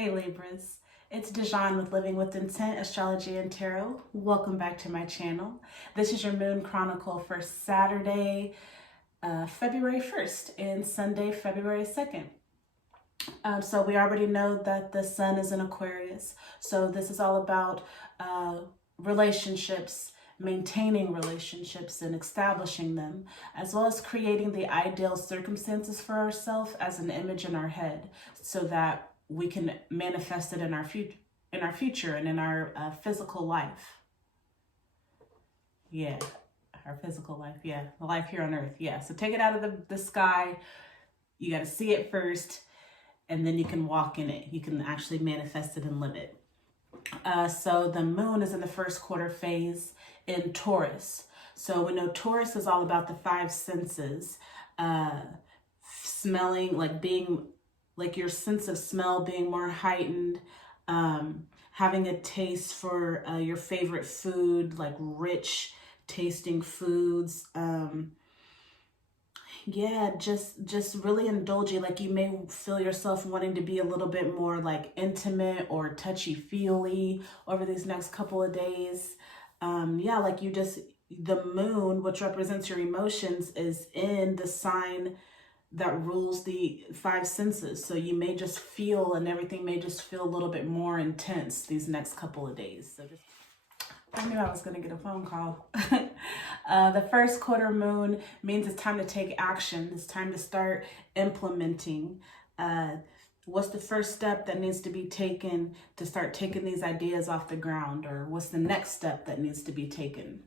Hey Libras, it's Dijon with Living with Intent, Astrology and Tarot. Welcome back to my channel. This is your Moon Chronicle for Saturday, February 1st and Sunday, February 2nd. So we already know that the sun is in Aquarius. So this is all about relationships, maintaining relationships and establishing them, as well as creating the ideal circumstances for ourselves as an image in our head so that we can manifest it in our future and in our physical life. Yeah, our physical life. Yeah, the life here on earth. Yeah, so take it out of the sky. You got to see it first, and then you can walk in it. You can actually manifest it and live it. So the moon is in the first quarter phase in Taurus. So we know Taurus is all about the five senses. Smelling, like your sense of smell being more heightened, having a taste for your favorite food, like rich tasting foods. Yeah, just really indulging. Like you may feel yourself wanting to be a little bit more like intimate or touchy-feely over these next couple of days. Yeah, like the moon, which represents your emotions, is in the sign that rules the five senses. So you may just feel, and everything may just feel a little bit more intense these next couple of days. So I knew I was going to get a phone call. The first quarter moon means it's time to take action. It's time to start implementing. What's the first step that needs to be taken to start taking these ideas off the ground? Or what's the next step that needs to be taken?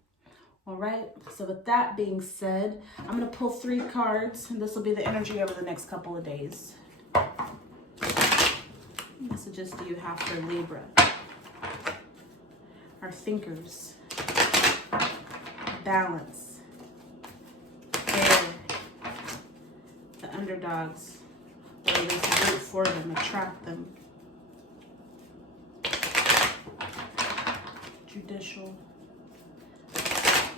All right, so with that being said, I'm going to pull 3 cards, and this will be the energy over the next couple of days. What messages do you have for Libra? Our thinkers, balance, air, the underdogs, or at least root for them, attract them, judicial,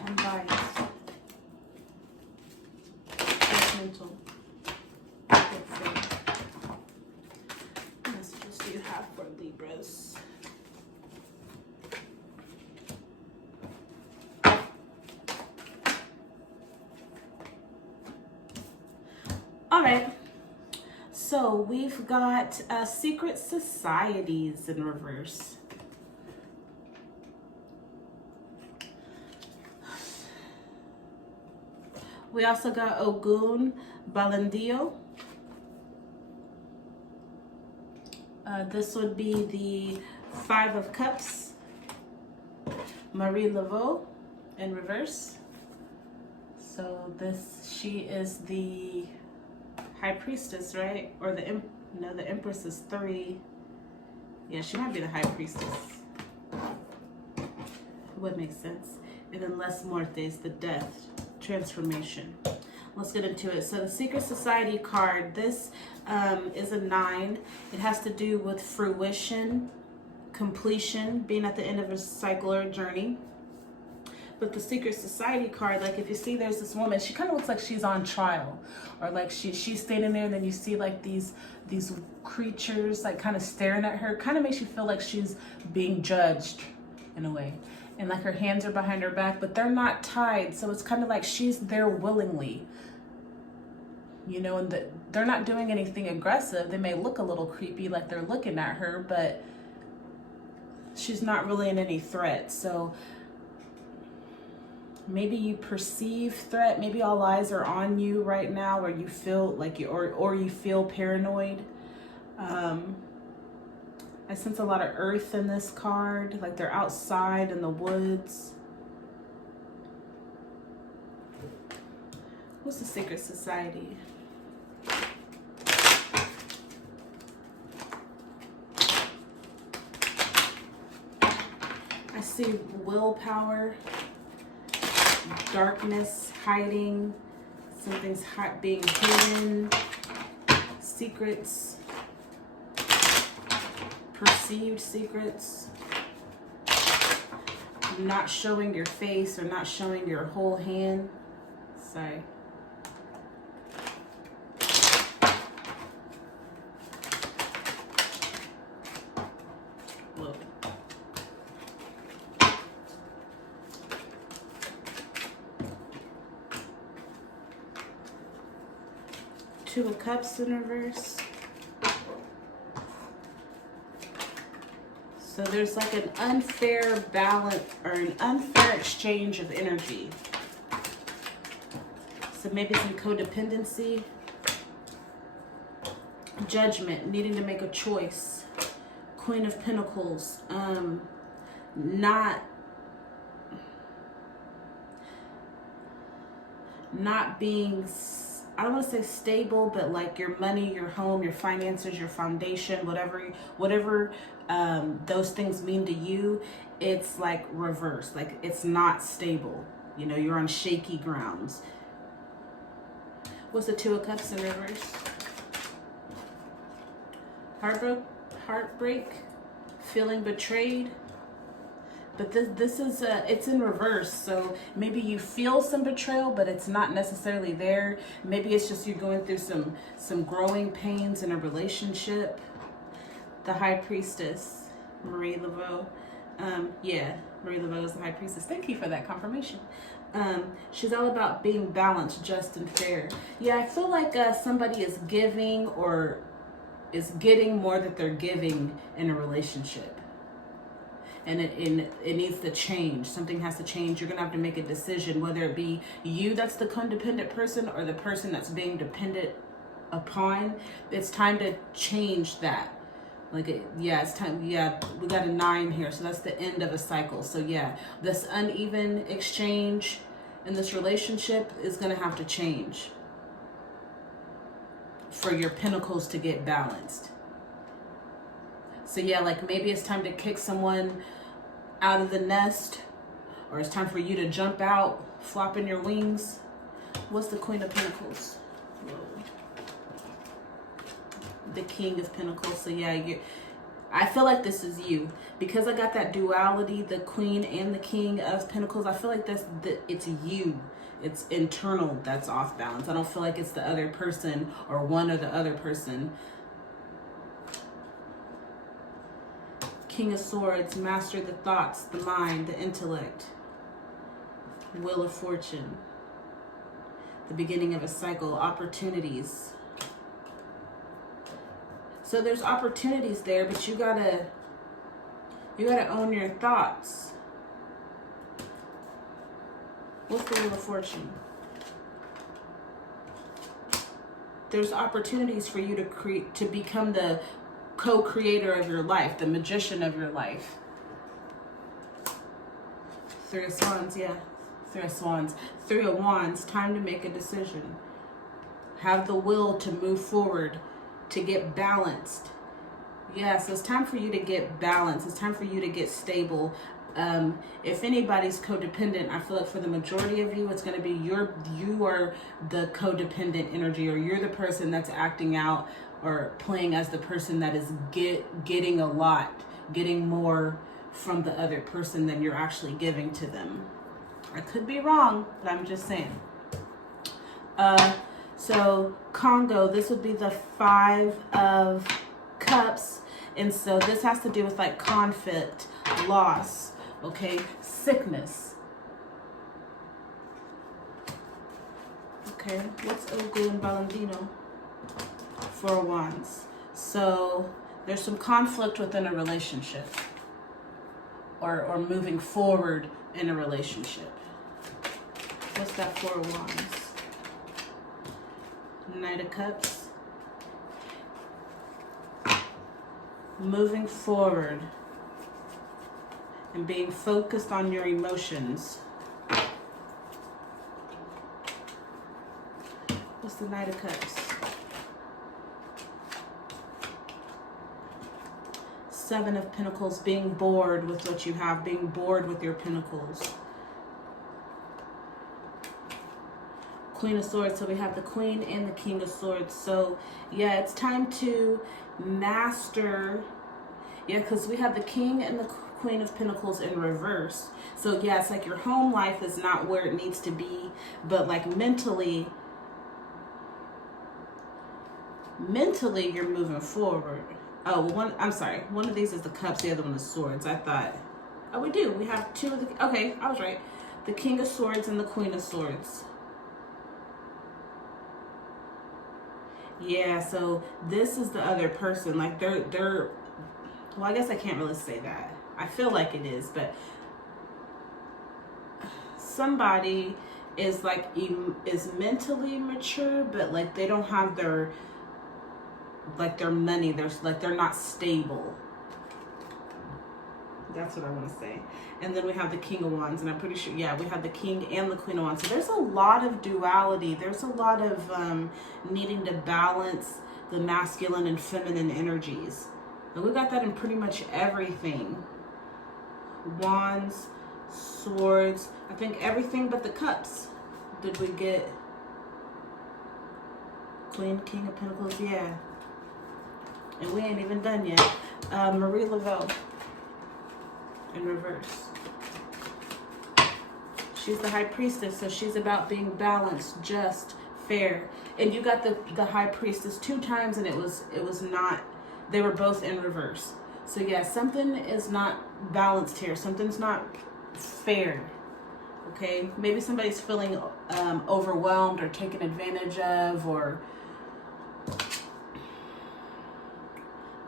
unbiased, judgmental, good faith. What messages do you have for Libras? All right, so we've got secret societies in reverse. We also got Ogun Balandillo. This would be the 5 of Cups. Marie Laveau in reverse. So she is the High Priestess, right? Or the Empress is 3. Yeah, she might be the High Priestess. It would make sense. And then Les Muertes, the Death, transformation. Let's get into it. So the Secret Society card, this is a 9. It has to do with fruition, completion, being at the end of a cycle or a journey. But the Secret Society card, like if you see there's this woman, she kind of looks like she's on trial, or like she's standing there, and then you see like these creatures like kind of staring at her. Kind of makes you feel like she's being judged in a way. And like her hands are behind her back, but they're not tied. So it's kind of like she's there willingly, you know, and they're not doing anything aggressive. They may look a little creepy, like they're looking at her, but she's not really in any threat. So maybe you perceive threat. Maybe all eyes are on you right now, or you feel like or you feel paranoid. I sense a lot of earth in this card, like they're outside in the woods. What's the Secret Society? I see willpower, darkness, hiding, something's being hidden, secrets. Perceived secrets, not showing your face or not showing your whole hand. Sorry. Two of Cups in reverse. So there's like an unfair balance or an unfair exchange of energy. So maybe some codependency, judgment, needing to make a choice. Queen of Pentacles, not being, I don't want to say stable, but like your money, your home, your finances, your foundation, whatever those things mean to you, it's like reverse. Like it's not stable. You know, you're on shaky grounds. What's the Two of Cups in reverse? Heartbreak, feeling betrayed. But this is it's in reverse, so maybe you feel some betrayal, but it's not necessarily there. Maybe it's just you're going through some growing pains in a relationship. The High Priestess, Marie Laveau. Yeah, Marie Laveau is the High Priestess. Thank you for that confirmation. She's all about being balanced, just, and fair. Yeah, I feel like somebody is giving or is getting more that they're giving in a relationship. And it needs to change. Something has to change. You're going to have to make a decision, whether it be you that's the codependent person or the person that's being dependent upon. It's time to change that. It's time. Yeah, we got a 9 here. So that's the end of a cycle. So yeah, this uneven exchange in this relationship is going to have to change for your pentacles to get balanced. So yeah, like maybe it's time to kick someone out of the nest, or it's time for you to jump out, flopping your wings. What's the Queen of Pentacles? Whoa. The King of Pentacles. So yeah, I feel like this is you. Because I got that duality, the Queen and the King of Pentacles, I feel like it's you. It's internal that's off balance. I don't feel like it's the other person or one or the other person. King of Swords, master the thoughts, the mind, the intellect. Wheel of Fortune. The beginning of a cycle, opportunities. So there's opportunities there, but you gotta own your thoughts. What's the Wheel of Fortune? There's opportunities for you to become the co-creator of your life, the magician of your life. Three of Swords, yeah. Three of Swords. Three of Wands, time to make a decision. Have the will to move forward, to get balanced. Yeah, so it's time for you to get balanced. It's time for you to get stable. If anybody's codependent, I feel like for the majority of you, it's going to be you are the codependent energy, or you're the person that's acting out or playing as the person that is getting a lot, getting more from the other person than you're actually giving to them. I could be wrong, but I'm just saying. So Congo, this would be the 5 of Cups. And so this has to do with like conflict, loss, okay, sickness. Okay, what's Ogo and Valentino? 4 of Wands. So there's some conflict within a relationship, or moving forward in a relationship. What's that 4 of Wands? Knight of Cups. Moving forward and being focused on your emotions. What's the Knight of Cups? 7 of Pentacles, being bored with what you have, being bored with your pentacles. Queen of Swords, so we have the Queen and the King of Swords. So yeah, it's time to master, yeah, because we have the King and the Queen of Pentacles in reverse. So yeah, it's like your home life is not where it needs to be, but like mentally you're moving forward. Oh, well, I'm sorry. One of these is the Cups, the other one is Swords. I thought, oh, we do. We have 2 of the, okay, I was right. The King of Swords and the Queen of Swords. Yeah, so this is the other person. Like they're well, I guess I can't really say that. I feel like it is, but somebody is like is mentally mature, but like they don't have their money. There's like they're not stable. That's what I want to say. And then we have the King of Wands, and I'm pretty sure, yeah, we have the King and the Queen of Wands. So there's a lot of duality. There's a lot of needing to balance the masculine and feminine energies. And we got that in pretty much everything. Wands, swords, I think everything but the cups. Did we get Queen, King of Pentacles? Yeah. And we ain't even done yet. Marie Laveau in reverse. She's the High Priestess, so she's about being balanced, just, fair. And you got the High Priestess 2 times, and it was not, they were both in reverse. So yeah, something is not balanced here. Something's not fair. Okay, maybe somebody's feeling overwhelmed or taken advantage of, or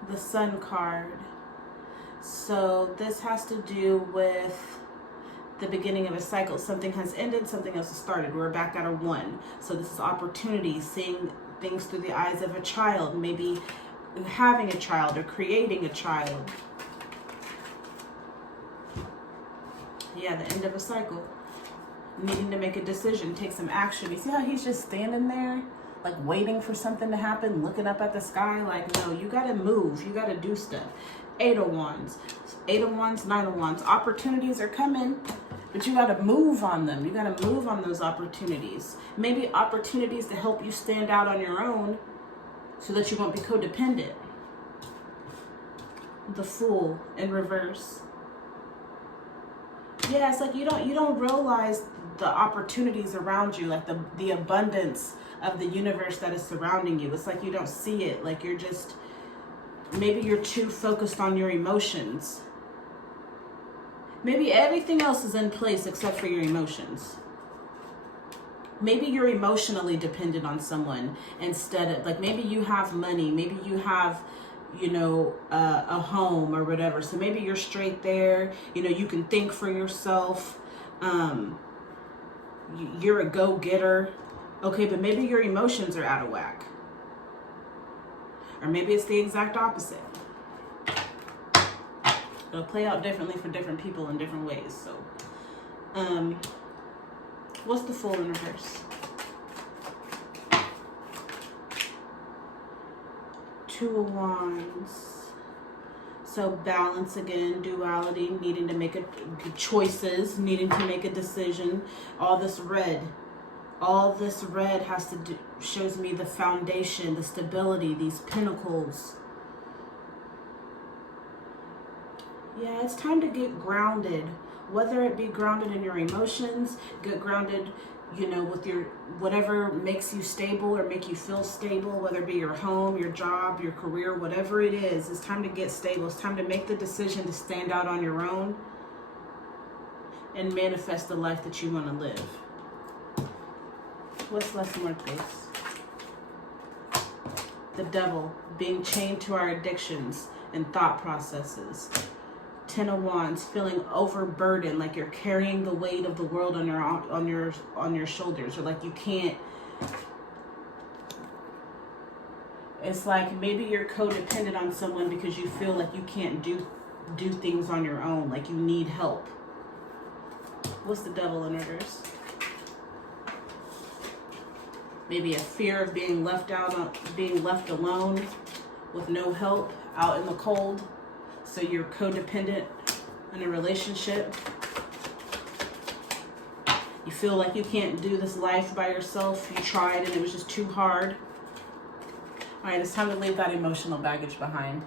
the Sun card. So this has to do with the beginning of a cycle. Something has ended, something else has started. We're back at a 1. So this is opportunity, seeing things through the eyes of a child, maybe having a child or creating a child. Yeah, the end of a cycle. Needing to make a decision, take some action. You see how he's just standing there, like waiting for something to happen, looking up at the sky? Like, no, you gotta move, you gotta do stuff. 8 of Wands, 8 of Wands, 9 of Wands. Opportunities are coming, but you gotta move on them. You gotta move on those opportunities. Maybe opportunities to help you stand out on your own so that you won't be codependent. The Fool in reverse. Yeah, it's like you don't realize the opportunities around you, like the abundance of the universe that is surrounding you. It's like you don't see it. Like you're just, maybe you're too focused on your emotions. Maybe everything else is in place except for your emotions. Maybe you're emotionally dependent on someone instead of, like, maybe you have money, maybe you have, you know, a home or whatever. So maybe you're straight there, you know, you can think for yourself. You're a go-getter. Okay, but maybe your emotions are out of whack. Or maybe it's the exact opposite. It'll play out differently for different people in different ways. So, what's the Fool in reverse? 2 of Wands. So balance again, duality, needing to make choices, needing to make a decision. All this red has to do, shows me the foundation, the stability, these pinnacles. Yeah, it's time to get grounded, whether it be grounded in your emotions, get grounded, you know, with your, whatever makes you stable or make you feel stable, whether it be your home, your job, your career, whatever it is. It's time to get stable. It's time to make the decision to stand out on your own and manifest the life that you want to live. What's lesson worth this? The Devil, being chained to our addictions and thought processes. 10 of Wands, feeling overburdened, like you're carrying the weight of the world on your shoulders, or like you can't. It's like maybe you're codependent on someone because you feel like you can't do things on your own, like you need help. What's the Devil in reverse? Maybe a fear of being left alone with no help, out in the cold. So you're codependent in a relationship. You feel like you can't do this life by yourself. You tried and it was just too hard. All right, it's time to leave that emotional baggage behind.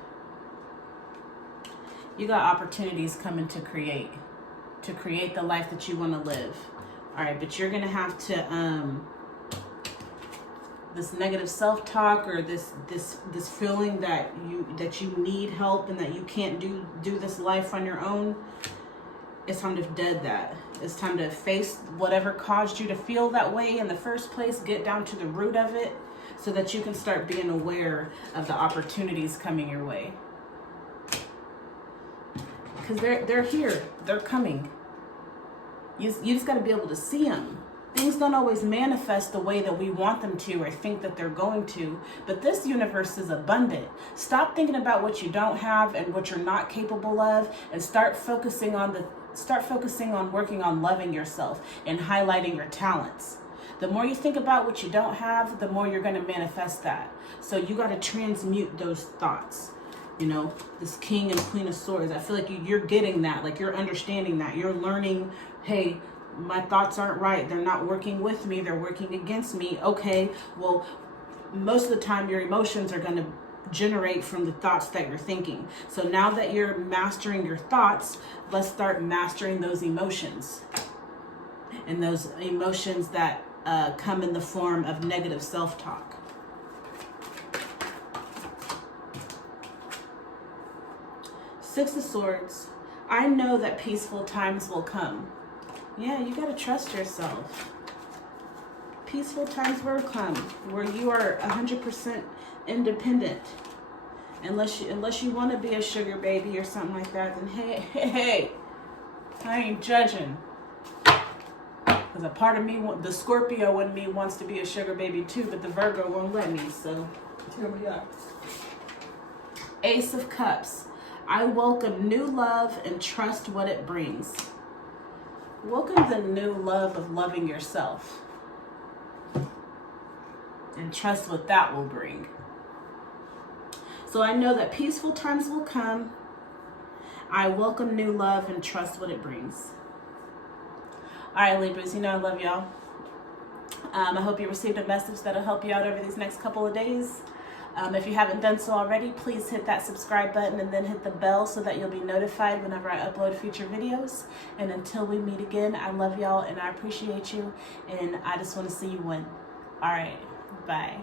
You got opportunities coming to create the life that you want to live. All right, but you're gonna have to this negative self-talk or this feeling that you need help and that you can't do this life on your own. It's time to dead that. It's time to face whatever caused you to feel that way in the first place. Get down to the root of it so that you can start being aware of the opportunities coming your way. Because they're here, they're coming. You just got to be able to see them. Things don't always manifest the way that we want them to or think that they're going to, but this universe is abundant. Stop thinking about what you don't have and what you're not capable of, and start focusing on working on loving yourself and highlighting your talents. The more you think about what you don't have, the more you're going to manifest that. So you got to transmute those thoughts. You know, this King and Queen of Swords, I feel like you're getting that, like you're understanding that. You're learning, hey, my thoughts aren't right. They're not working with me. They're working against me. Okay, well, most of the time your emotions are going to generate from the thoughts that you're thinking. So now that you're mastering your thoughts, let's start mastering those emotions. And those emotions that come in the form of negative self-talk. Six of Swords. I know that peaceful times will come. Yeah, you got to trust yourself. Peaceful times will come where you are 100% independent. Unless you want to be a sugar baby or something like that, then hey, I ain't judging. Because a part of me, the Scorpio in me wants to be a sugar baby too, but the Virgo won't let me, so here we are. Ace of Cups. I welcome new love and trust what it brings. Welcome the new love of loving yourself. And trust what that will bring. So I know that peaceful times will come. I welcome new love and trust what it brings. All right, Libras, you know I love y'all. I hope you received a message that'll help you out over these next couple of days. If you haven't done so already, please hit that subscribe button and then hit the bell so that you'll be notified whenever I upload future videos. And until we meet again, I love y'all and I appreciate you. And I just want to see you win. All right, bye.